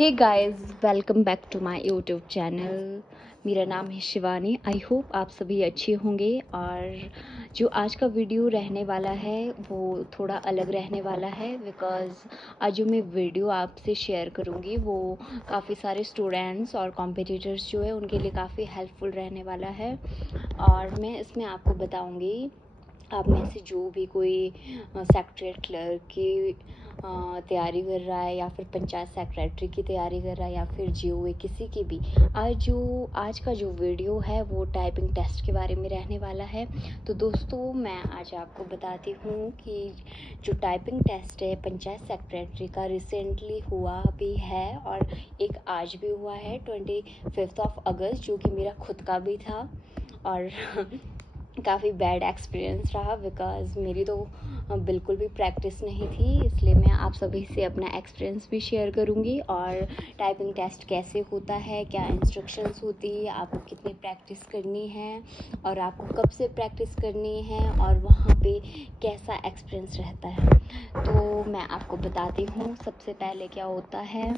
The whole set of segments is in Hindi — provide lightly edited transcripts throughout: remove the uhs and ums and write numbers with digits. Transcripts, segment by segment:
Hey guys, welcome back to my YouTube channel. मेरा नाम है शिवानी। आई होप आप सभी अच्छे होंगे। और जो आज का वीडियो रहने वाला है वो थोड़ा अलग रहने वाला है, बिकॉज़ आज जो मैं वीडियो आपसे शेयर करूँगी वो काफ़ी सारे स्टूडेंट्स और कॉम्पिटिटर्स जो है उनके लिए काफ़ी हेल्पफुल रहने वाला है। और मैं इसमें आपको बताऊँगी, आप में से जो भी कोई सेक्रेटरी क्लर्क की तैयारी कर रहा है या फिर पंचायत सेक्रेटरी की तैयारी कर रहा है या फिर जीओए किसी की भी, आज का जो वीडियो है वो टाइपिंग टेस्ट के बारे में रहने वाला है। तो दोस्तों, मैं आज आपको बताती हूँ कि जो टाइपिंग टेस्ट है पंचायत सेक्रेटरी का रिसेंटली हुआ भी है और एक आज भी हुआ है 25 अगस्त, जो कि मेरा खुद का भी था। और काफ़ी बैड एक्सपीरियंस रहा, बिकॉज़ मेरी तो बिल्कुल भी प्रैक्टिस नहीं थी। इसलिए मैं आप सभी से अपना एक्सपीरियंस भी शेयर करूंगी और टाइपिंग टेस्ट कैसे होता है, क्या इंस्ट्रक्शंस होती है, आपको कितनी प्रैक्टिस करनी है और आपको कब से प्रैक्टिस करनी है और वहाँ पे कैसा एक्सपीरियंस रहता है। तो मैं आपको बताती हूँ सबसे पहले क्या होता है।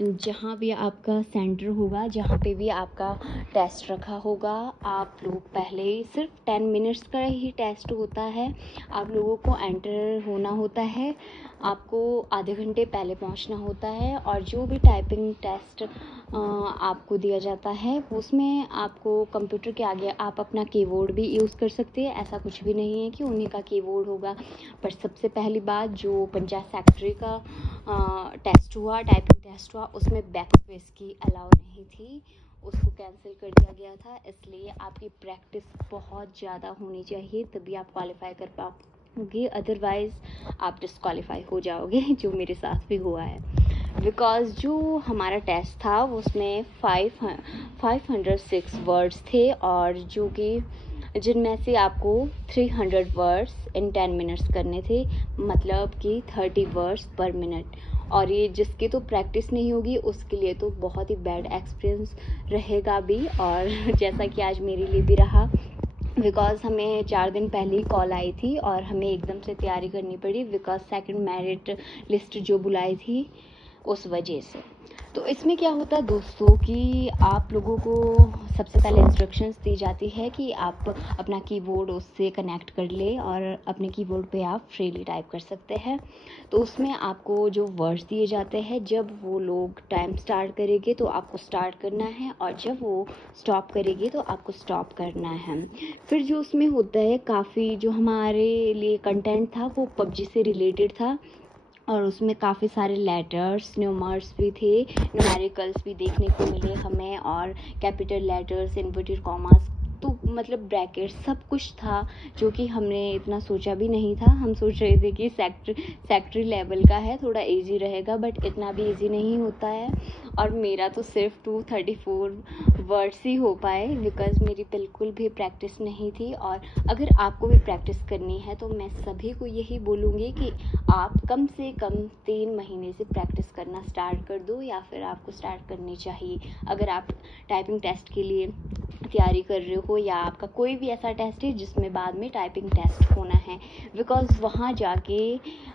जहाँ भी आपका सेंटर होगा, जहाँ पे भी आपका टेस्ट रखा होगा, आप लोग पहले सिर्फ 10 मिनट्स का ही टेस्ट होता है। आप लोगों को एंटर होना होता है, आपको आधे घंटे पहले पहुंचना होता है। और जो भी टाइपिंग टेस्ट आपको दिया जाता है उसमें आपको कंप्यूटर के आगे आप अपना कीबोर्ड भी यूज़ कर सकते हैं। ऐसा कुछ भी नहीं है कि उन्हीं का कीबोर्ड होगा। पर सबसे पहली बात, जो पंचायत सेक्रेटरी का टेस्ट हुआ, टाइपिंग टेस्ट हुआ, उसमें बैक स्पेस की अलाउ नहीं थी, उसको कैंसिल कर दिया गया था। इसलिए आपकी प्रैक्टिस बहुत ज़्यादा होनी चाहिए, तभी आप क्वालिफाई कर पाओगे, अदरवाइज़ आप डिस्क्वालीफाई हो जाओगे, जो मेरे साथ भी हुआ है। बिकॉज़ जो हमारा टेस्ट था उसमें 506 वर्ड्स थे, और जो कि जिनमें से आपको 300 वर्ड्स इन 10 मिनट्स करने थे, मतलब कि 30 वर्ड्स पर मिनट। और ये जिसकी तो प्रैक्टिस नहीं होगी उसके लिए तो बहुत ही बैड एक्सपीरियंस रहेगा भी। और जैसा कि आज मेरे लिए भी रहा, बिकॉज़ हमें 4 दिन पहले ही कॉल आई थी और हमें एकदम से तैयारी करनी पड़ी, बिकॉज़ सेकंड मेरिट लिस्ट जो बुलाई थी उस वजह से। तो इसमें क्या होता है दोस्तों कि आप लोगों को सबसे पहले इंस्ट्रक्शंस दी जाती है कि आप अपना कीबोर्ड उससे कनेक्ट कर ले और अपने कीबोर्ड पे आप फ्रीली टाइप कर सकते हैं। तो उसमें आपको जो वर्ड्स दिए जाते हैं, जब वो लोग टाइम स्टार्ट करेंगे तो आपको स्टार्ट करना है, और जब वो स्टॉप करेगी तो आपको स्टॉप करना है। फिर जो उसमें होता है, काफ़ी जो हमारे लिए कंटेंट था वो पबजी से रिलेटेड था, और उसमें काफ़ी सारे लेटर्स, न्यूमर्स भी थे, न्यूमेरिकल्स भी देखने को मिले हमें, और कैपिटल लेटर्स, इन्वर्टेड कॉमास, तो मतलब ब्रैकेट सब कुछ था, जो कि हमने इतना सोचा भी नहीं था। हम सोच रहे थे कि सेक्रेटरी लेवल का है, थोड़ा इजी रहेगा, बट इतना भी इजी नहीं होता है। और मेरा तो सिर्फ 234 वर्ड्स ही हो पाए, बिकॉज़ मेरी बिल्कुल भी प्रैक्टिस नहीं थी। और अगर आपको भी प्रैक्टिस करनी है तो मैं सभी को यही बोलूँगी कि आप कम से कम 3 महीने से प्रैक्टिस करना स्टार्ट कर दो, या फिर आपको स्टार्ट करनी चाहिए अगर आप टाइपिंग टेस्ट के लिए तैयारी कर रहे हो, या आपका कोई भी ऐसा टेस्ट है जिसमें बाद में टाइपिंग टेस्ट होना है। बिकॉज़ वहाँ जाके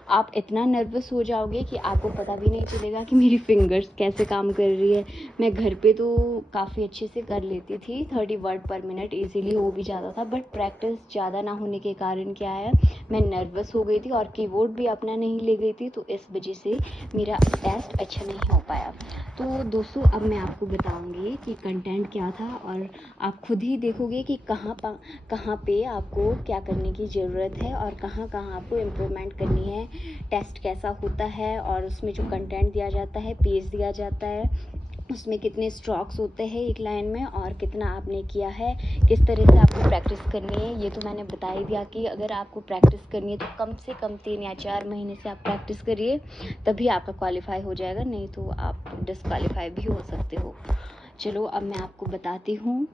आप इतना नर्वस हो जाओगे कि आपको पता भी नहीं चलेगा कि मेरी फिंगर्स कैसे काम कर रही है। मैं घर पे तो काफ़ी अच्छे से कर लेती थी, 30 वर्ड पर मिनट ईज़िली हो भी जाता था, बट प्रैक्टिस ज़्यादा ना होने के कारण क्या है, मैं नर्वस हो गई थी और कीबोर्ड भी अपना नहीं ले गई थी, तो इस वजह से मेरा टेस्ट अच्छा नहीं हो पाया। तो दोस्तों, अब मैं आपको बताऊंगी कि कंटेंट क्या था, और आप खुद ही देखोगे कि कहाँ पे आपको क्या करने की ज़रूरत है और कहाँ कहाँ आपको इम्प्रूवमेंट करनी है, टेस्ट कैसा होता है, और उसमें जो कंटेंट दिया जाता है, पेज दिया जाता है, उसमें कितने स्ट्रोक्स होते हैं एक लाइन में, और कितना आपने किया है, किस तरह से आपको प्रैक्टिस करनी है, ये तो मैंने बता ही दिया कि अगर आपको प्रैक्टिस करनी है तो कम से कम 3 या 4 महीने से आप प्रैक्टिस करिए, तभी आपका क्वालिफाई हो जाएगा, नहीं तो आप डिस्क्वालीफाई भी हो सकते हो। चलो अब मैं आपको बताती हूँ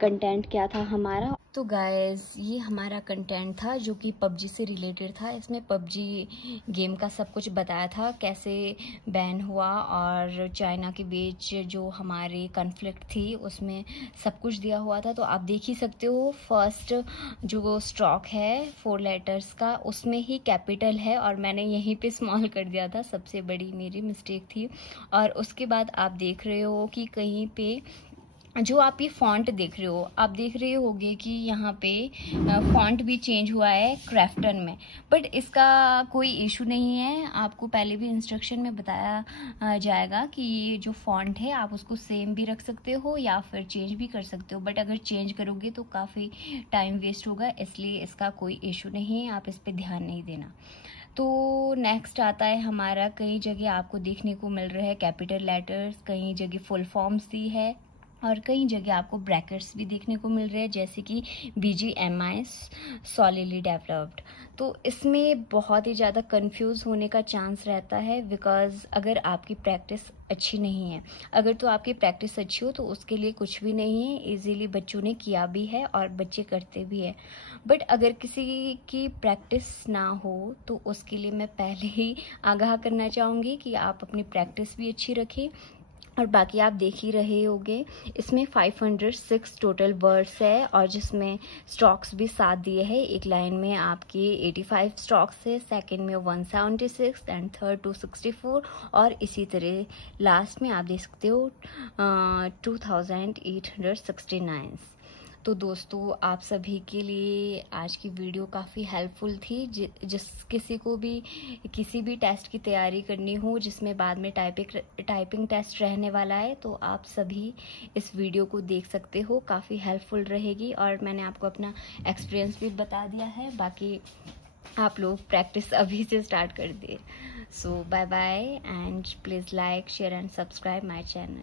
कंटेंट क्या था हमारा। तो गाइस ये हमारा कंटेंट था जो कि पबजी से रिलेटेड था। इसमें पबजी गेम का सब कुछ बताया था, कैसे बैन हुआ और चाइना के बीच जो हमारी कॉन्फ्लिक्ट थी उसमें सब कुछ दिया हुआ था। तो आप देख ही सकते हो, फर्स्ट जो स्टॉक है 4 लेटर्स का उसमें ही कैपिटल है और मैंने यहीं पे स्मॉल कर दिया था, सबसे बड़ी मेरी मिस्टेक थी। और उसके बाद आप देख रहे हो कि कहीं पे जो आप ये फॉन्ट देख रहे हो, आप देख रहे होगे कि यहाँ पे फॉन्ट भी चेंज हुआ है क्राफ्टन में, बट इसका कोई इशू नहीं है। आपको पहले भी इंस्ट्रक्शन में बताया जाएगा कि ये जो फॉन्ट है आप उसको सेम भी रख सकते हो या फिर चेंज भी कर सकते हो, बट अगर चेंज करोगे तो काफ़ी टाइम वेस्ट होगा, इसलिए इसका कोई इशू नहीं है, आप इस पर ध्यान नहीं देना। तो नेक्स्ट आता है हमारा, कई जगह आपको देखने को मिल रहा है कैपिटल लेटर्स, कई जगह फुल फॉर्म्स दी है और कई जगह आपको ब्रैकेट्स भी देखने को मिल रहे हैं, जैसे कि BGMI सॉलिडली डेवलप्ड। तो इसमें बहुत ही ज़्यादा कंफ्यूज होने का चांस रहता है, बिकॉज अगर आपकी प्रैक्टिस अच्छी नहीं है, अगर तो आपकी प्रैक्टिस अच्छी हो तो उसके लिए कुछ भी नहीं है, इजीली बच्चों ने किया भी है और बच्चे करते भी है। बट अगर किसी की प्रैक्टिस ना हो तो उसके लिए मैं पहले ही आगाह करना चाहूँगी कि आप अपनी प्रैक्टिस भी अच्छी रखें। और बाकी आप देख ही रहे होंगे, इसमें 506 टोटल वर्ड्स है और जिसमें स्टॉक्स भी 7 दिए हैं। एक लाइन में आपके 85 स्टॉक्स है, सेकंड में 176 एंड थर्ड 264 और इसी तरह लास्ट में आप देख सकते हो 2869। तो दोस्तों आप सभी के लिए आज की वीडियो काफ़ी हेल्पफुल थी। जिस किसी को भी किसी भी टेस्ट की तैयारी करनी हो जिसमें बाद में टाइपिंग टेस्ट रहने वाला है, तो आप सभी इस वीडियो को देख सकते हो, काफ़ी हेल्पफुल रहेगी। और मैंने आपको अपना एक्सपीरियंस भी बता दिया है, बाकी आप लोग प्रैक्टिस अभी से स्टार्ट कर दिए। So bye bye and please like share and subscribe my channel.